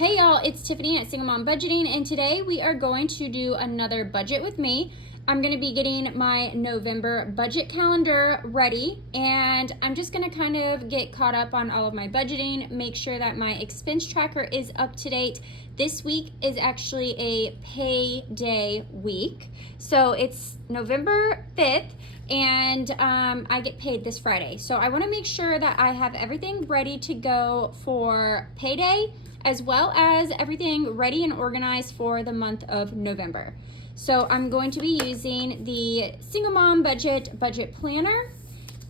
Hey y'all, it's Tiffany at Single Mom Budgeting, and today we are going to do another budget with me. I'm going to be getting my November budget calendar ready, and I'm just going to kind of get caught up on all of my budgeting, make sure that my expense tracker is up to date. This week is actually a payday week, so it's November 5th, and I get paid this Friday. So I want to make sure that I have everything ready to go for payday, as well as everything ready and organized for the month of November. So I'm going to be using the Single Mom Budget Planner.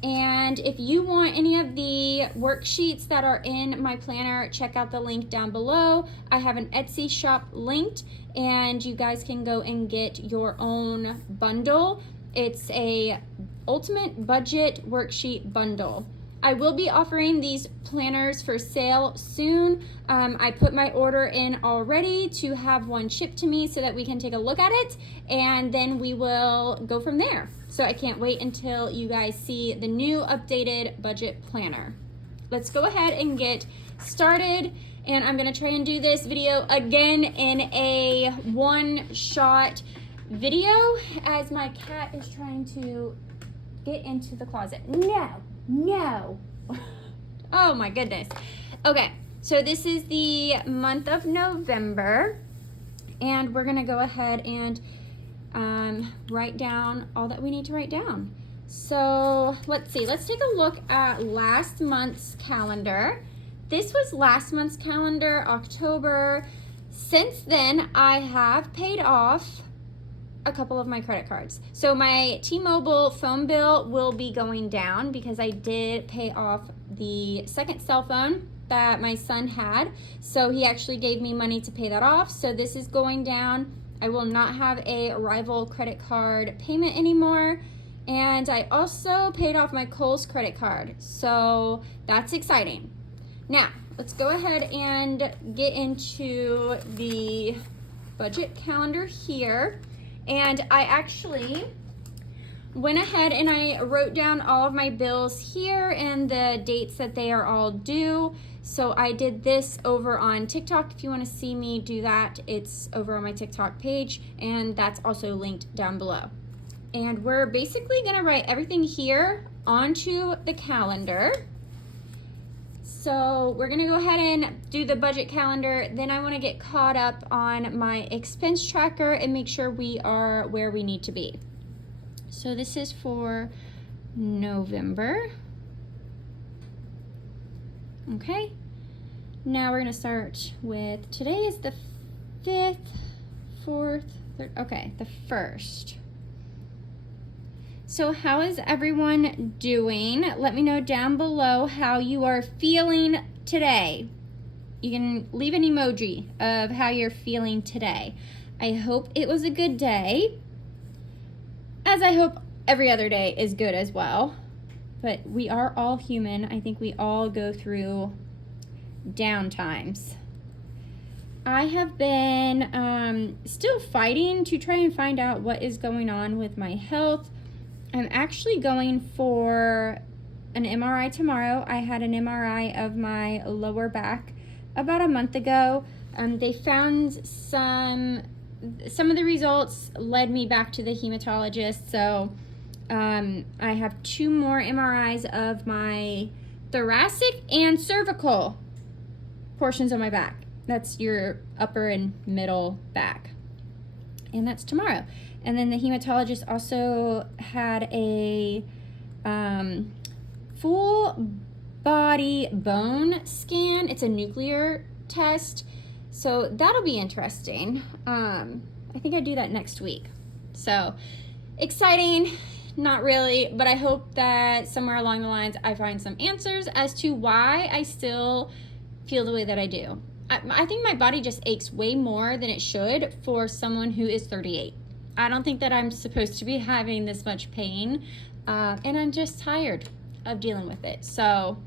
And if you want any of the worksheets that are in my planner, check out the link down below. I have an Etsy shop linked, and you guys can go and get your own bundle. It's a ultimate budget worksheet bundle. I will be offering these planners for sale soon. I put my order in already to have one shipped to me so that we can take a look at it, and then we will go from there. So I can't wait until you guys see the new updated budget planner. Let's go ahead and get started, and I'm gonna try and do this video again in a one-shot video as my cat is trying to get into the closet. No. Oh my goodness. Okay, so this is the month of November, and we're gonna go ahead and write down all that we need to write down. So let's see, let's take a look at last month's calendar. This was last month's calendar, October. Since then, I have paid off a couple of my credit cards. So my T-Mobile phone bill will be going down because I did pay off the second cell phone that my son had. So he actually gave me money to pay that off. So this is going down. I will not have a rival credit card payment anymore. And I also paid off my Kohl's credit card. So that's exciting. Now, let's go ahead and get into the budget calendar here. And I actually went ahead and I wrote down all of my bills here and the dates that they are all due. So I did this over on TikTok. If you want to see me do that, it's over on my TikTok page, and that's also linked down below. And we're basically going to write everything here onto the calendar. So we're gonna go ahead and do the budget calendar. Then I wanna get caught up on my expense tracker and make sure we are where we need to be. So this is for November. Okay, now we're gonna start with, today is the 5th, 4th, 3rd, okay, the 1st. So how is everyone doing? Let me know down below how you are feeling today. You can leave an emoji of how you're feeling today. I hope it was a good day, as I hope every other day is good as well. But we are all human. I think we all go through down times. I have been still fighting to try and find out what is going on with my health. I'm actually going for an MRI tomorrow. I had an MRI of my lower back about a month ago. They found some of the results led me back to the hematologist. So I have 2 more MRIs of my thoracic and cervical portions of my back. That's your upper and middle back. And that's tomorrow. And then the hematologist also had a full body bone scan. It's a nuclear test, so that'll be interesting. I think I do that next week. So exciting, not really, but I hope that somewhere along the lines I find some answers as to why I still feel the way that I do. I think my body just aches way more than it should for someone who is 38. I don't think that I'm supposed to be having this much pain, and I'm just tired of dealing with it. So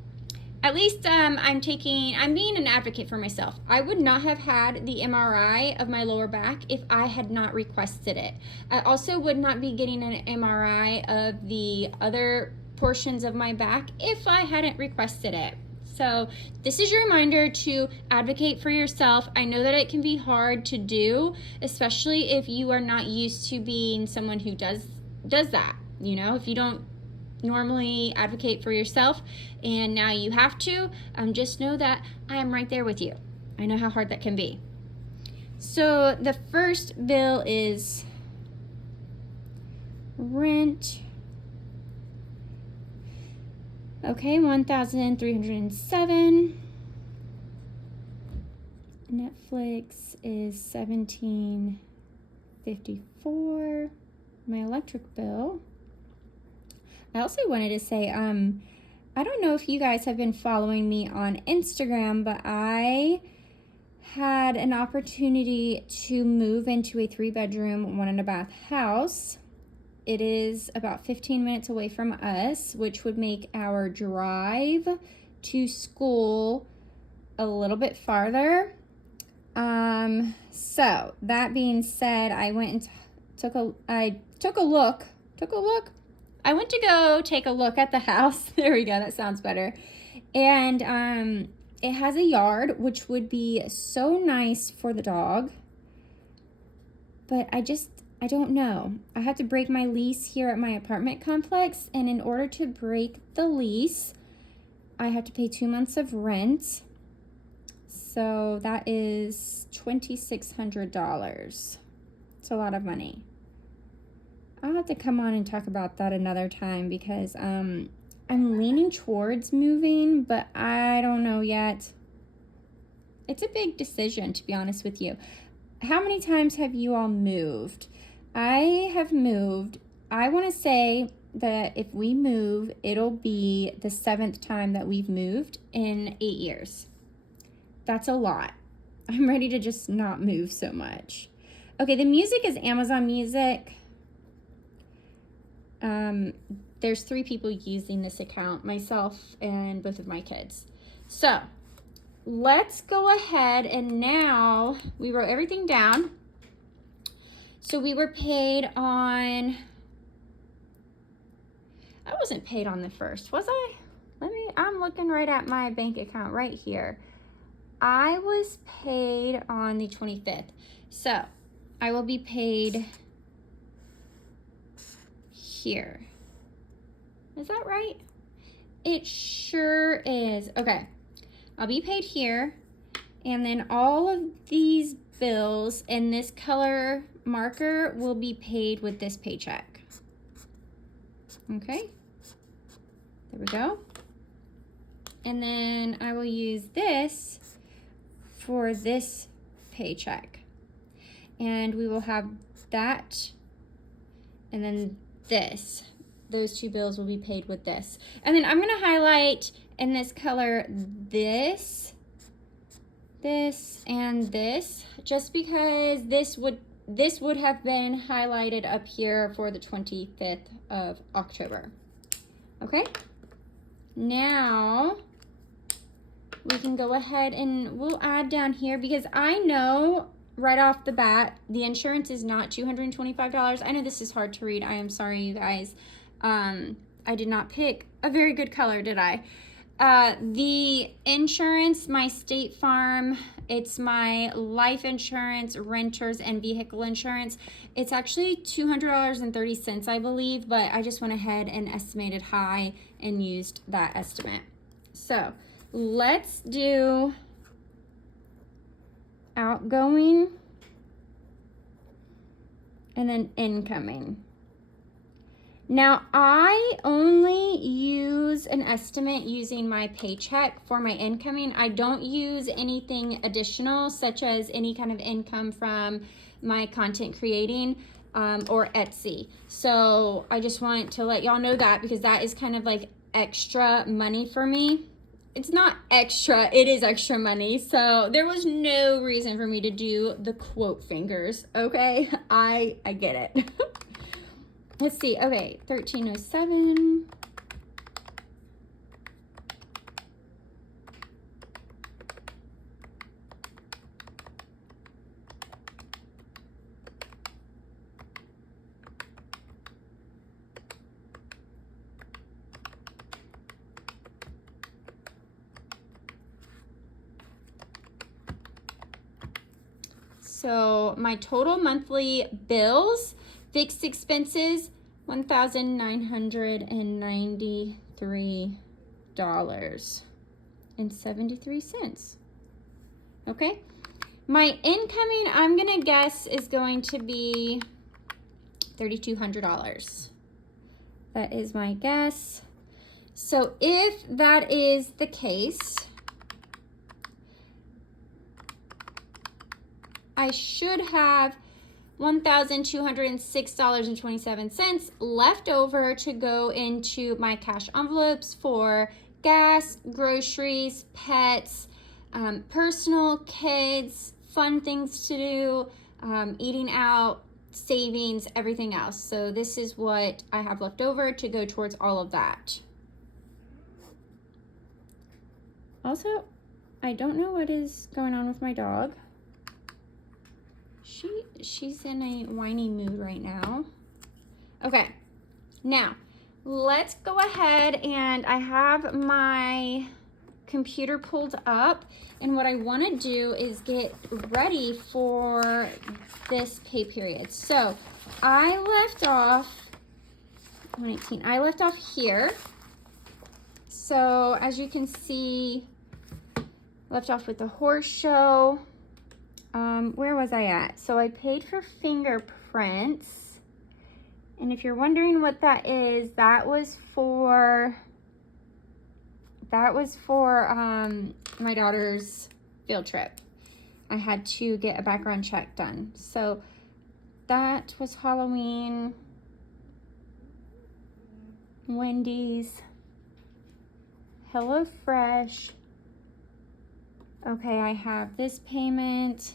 at least I'm being an advocate for myself. I would not have had the MRI of my lower back if I had not requested it. I also would not be getting an MRI of the other portions of my back if I hadn't requested it. So this is your reminder to advocate for yourself. I know that it can be hard to do, especially if you are not used to being someone who does that. You know, if you don't normally advocate for yourself and now you have to, just know that I am right there with you. I know how hard that can be. So the first bill is rent. Okay, $1,307. Netflix is $17.54. My electric bill. I also wanted to say, I don't know if you guys have been following me on Instagram, but I had an opportunity to move into a 3-bedroom, 1-and-a-bath house. It is about 15 minutes away from us, which would make our drive to school a little bit farther. So that being said, I went and took a look. I went to go take a look at the house. There we go. That sounds better. And it has a yard, which would be so nice for the dog. But I don't know. I have to break my lease here at my apartment complex. And in order to break the lease, I have to pay 2 months of rent. So that is $2,600. It's a lot of money. I'll have to come on and talk about that another time because I'm leaning towards moving, but I don't know yet. It's a big decision, to be honest with you. How many times have you all moved? I have moved. I want to say that if we move, it'll be the 7th time that we've moved in 8 years. That's a lot. I'm ready to just not move so much. Okay, the music is Amazon Music. There's 3 people using this account, myself and both of my kids. So let's go ahead and now we wrote everything down. So we were paid on, I wasn't paid on the 1st, was I? I'm looking right at my bank account right here. I was paid on the 25th. So I will be paid here. Is that right? It sure is. Okay. I'll be paid here. And then all of these bills in this color marker will be paid with this paycheck. Okay. There we go. And then I will use this for this paycheck. And we will have that and then this. Those 2 bills will be paid with this. And then I'm going to highlight in this color this, and this, just because this would have been highlighted up here for the 25th of October. Okay? Now we can go ahead and we'll add down here because I know right off the bat the insurance is not $225. I know this is hard to read. I am sorry, you guys. I did not pick a very good color, did I? The insurance, my State Farm, it's my life insurance, renters, and vehicle insurance. It's actually $200.30, I believe, but I just went ahead and estimated high and used that estimate. So let's do outgoing and then incoming. Now, I only use an estimate using my paycheck for my incoming. I don't use anything additional, such as any kind of income from my content creating or Etsy. So I just want to let y'all know that because that is kind of like extra money for me. It's not extra, it is extra money. So there was no reason for me to do the quote fingers, okay? I get it. Let's see, okay, 1307. So my total monthly bills, fixed expenses, $1,993.73. Okay. My incoming, I'm gonna guess, is going to be $3,200. That is my guess. So if that is the case, I should have $1,206.27 left over to go into my cash envelopes for gas, groceries, pets, personal, kids, fun things to do, eating out, savings, everything else. So this is what I have left over to go towards all of that. Also, I don't know what is going on with my dog. She's in a whiny mood right now. Okay, now let's go ahead, and I have my computer pulled up, and what I want to do is get ready for this pay period. So I left off 118. I left off here. So as you can see, left off with the horse show. Where was I at? So I paid for fingerprints, and if you're wondering what that is, that was for my daughter's field trip. I had to get a background check done. So that was Halloween, Wendy's, HelloFresh. Okay, I have this payment.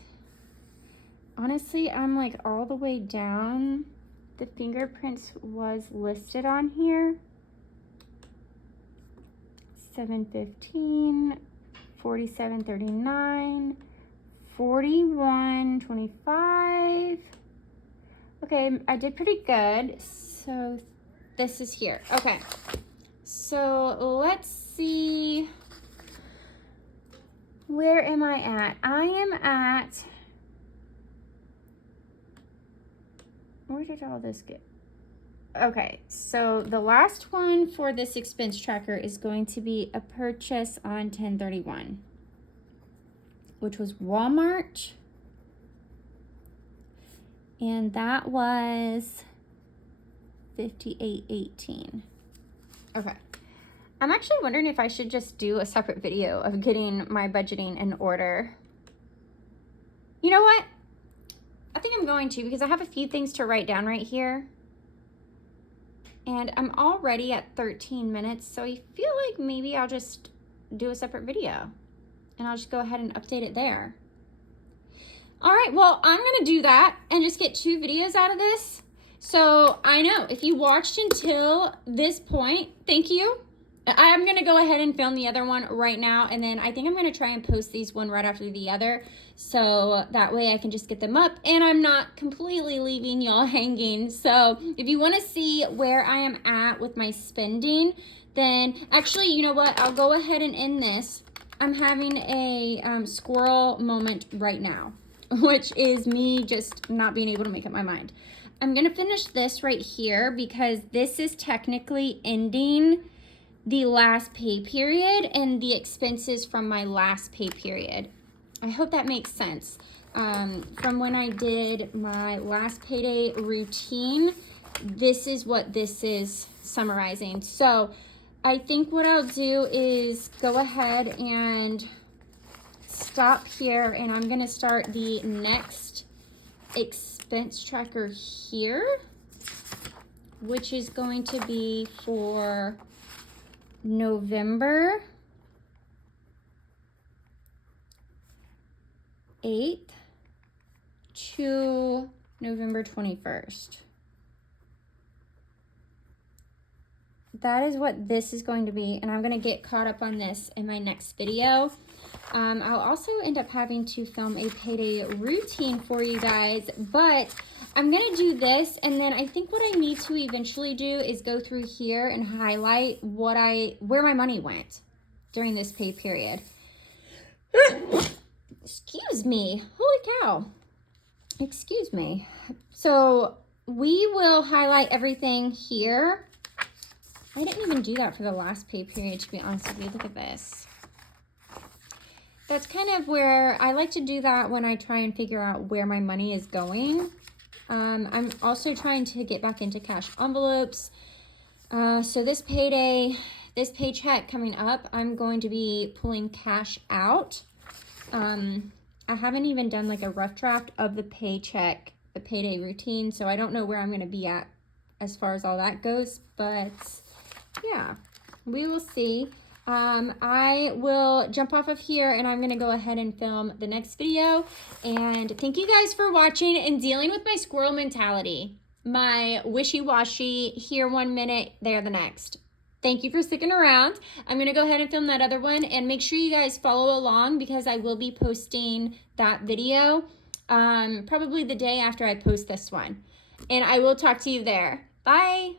Honestly, I'm like all the way down. The fingerprints was listed on here. 715, 4739, 4125. Okay, I did pretty good. So this is here. Okay, so let's see. Where am I at? I am at, where did all this get? Okay, so the last one for this expense tracker is going to be a purchase on 10/31, which was Walmart. And that was $58.18. Okay. I'm actually wondering if I should just do a separate video of getting my budgeting in order. You know what? I think I'm going to, because I have a few things to write down right here. And I'm already at 13 minutes, so I feel like maybe I'll just do a separate video. And I'll just go ahead and update it there. All right, well, I'm gonna do that and just get 2 videos out of this. So I know, if you watched until this point, thank you. I'm gonna go ahead and film the other one right now, and then I think I'm gonna try and post these one right after the other, so that way I can just get them up and I'm not completely leaving y'all hanging. So if you wanna see where I am at with my spending, then actually, you know what? I'll go ahead and end this. I'm having a squirrel moment right now, which is me just not being able to make up my mind. I'm gonna finish this right here because this is technically ending the last pay period and the expenses from my last pay period. I hope that makes sense. From when I did my last payday routine, this is what this is summarizing. So I think what I'll do is go ahead and stop here, and I'm gonna start the next expense tracker here, which is going to be for November 8th to November 21st. That is what this is going to be, and I'm going to get caught up on this in my next video. I'll also end up having to film a payday routine for you guys, but I'm going to do this, and then I think what I need to eventually do is go through here and highlight where my money went during this pay period. Excuse me. Holy cow. excuse me. So we will highlight everything here. I didn't even do that for the last pay period, to be honest with you. Look at this. That's kind of where I like to do that when I try and figure out where my money is going. I'm also trying to get back into cash envelopes. So this payday, this paycheck coming up, I'm going to be pulling cash out. I haven't even done like a rough draft of the paycheck, the payday routine, so I don't know where I'm going to be at as far as all that goes, but yeah, we will see. I will jump off of here and I'm going to go ahead and film the next video. And thank you guys for watching and dealing with my squirrel mentality. My wishy-washy, here 1 minute, there the next. Thank you for sticking around. I'm going to go ahead and film that other one. And make sure you guys follow along because I will be posting that video probably the day after I post this one. And I will talk to you there. Bye.